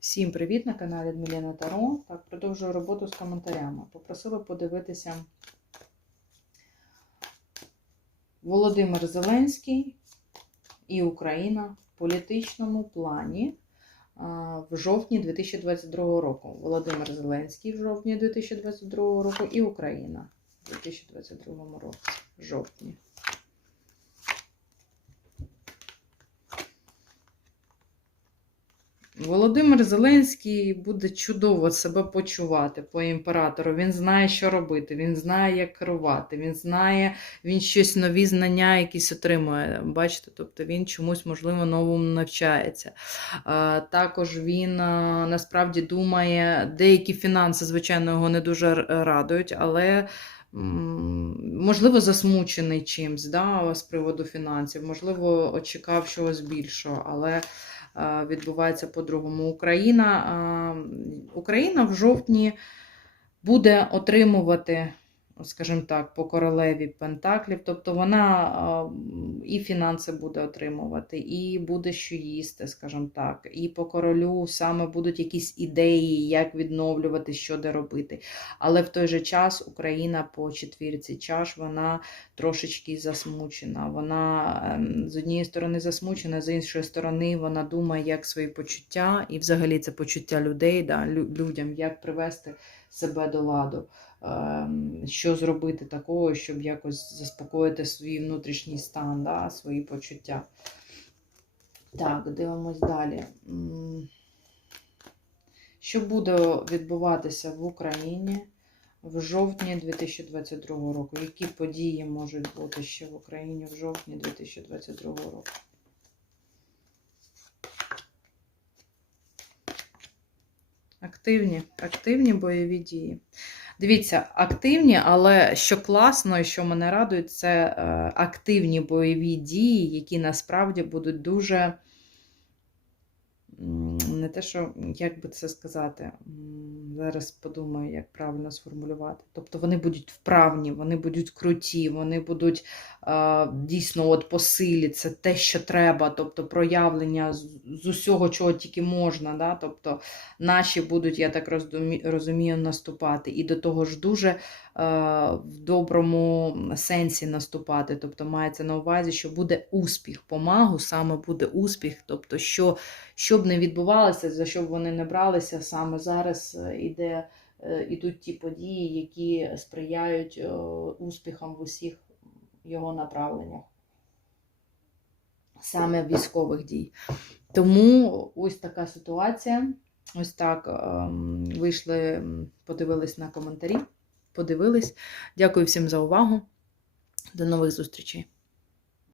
Всім привіт на каналі Дмиліна Таро. Так, продовжую роботу з коментарями. Попросила подивитися Володимир Зеленський і Україна в політичному плані в жовтні 2022 року. Володимир Зеленський в жовтні 2022 року і Україна в 2022 році. В жовтні. Володимир Зеленський буде чудово себе почувати по імператору. Він знає, що робити, він знає, як керувати, він знає, він щось нові знання якісь отримує. Бачите, тобто він чомусь, можливо, новому навчається. Також він насправді думає, деякі фінанси, звичайно, його не дуже радують, але. Можливо, засмучений чимсь да, з приводу фінансів, можливо, очікав чогось більшого, але відбувається по-другому. Україна, а, Україна в жовтні буде отримувати, скажімо так, по королеві Пентаклів. Тобто вона і фінанси буде отримувати, і буде що їсти, скажімо так. І по королю саме будуть якісь ідеї, як відновлювати, що де робити. Але в той же час Україна по четвірці чаш, вона трошечки засмучена. Вона ем, з однієї сторони засмучена, з іншої сторони, вона думає, як свої почуття, і взагалі це почуття людей, да, лю- людям, як привести себе до ладу, ем, що зробити такого, щоб якось заспокоїти свій внутрішній стан, да, свої почуття. Так, дивимось далі. Що буде відбуватися в Україні? в жовтні 2022 року. Які події можуть бути ще в Україні в жовтні 2022 року? Активні, активні бойові дії. Дивіться, активні, але що класно і що мене радує, це е, активні бойові дії, які насправді будуть дуже. Не те, що, як би це сказати, зараз подумаю, як правильно сформулювати. Тобто вони будуть вправні, вони будуть круті, вони будуть е, дійсно от по силі, це те, що треба, тобто проявлення з, з усього, чого тільки можна. Да? Тобто наші будуть, я так розумію, наступати. І до того ж дуже е, в доброму сенсі наступати. Тобто мається на увазі, що буде успіх. По магу саме буде успіх. Тобто, що, що б не відбувалося, за що б вони не бралися, саме зараз е, іде, е, ідуть ті події, які сприяють е, успіхам в усіх його направленнях. Саме військових дій. Тому ось така ситуація. Ось так ем, вийшли, подивились на коментарі. Подивились. Дякую всім за увагу. До нових зустрічей.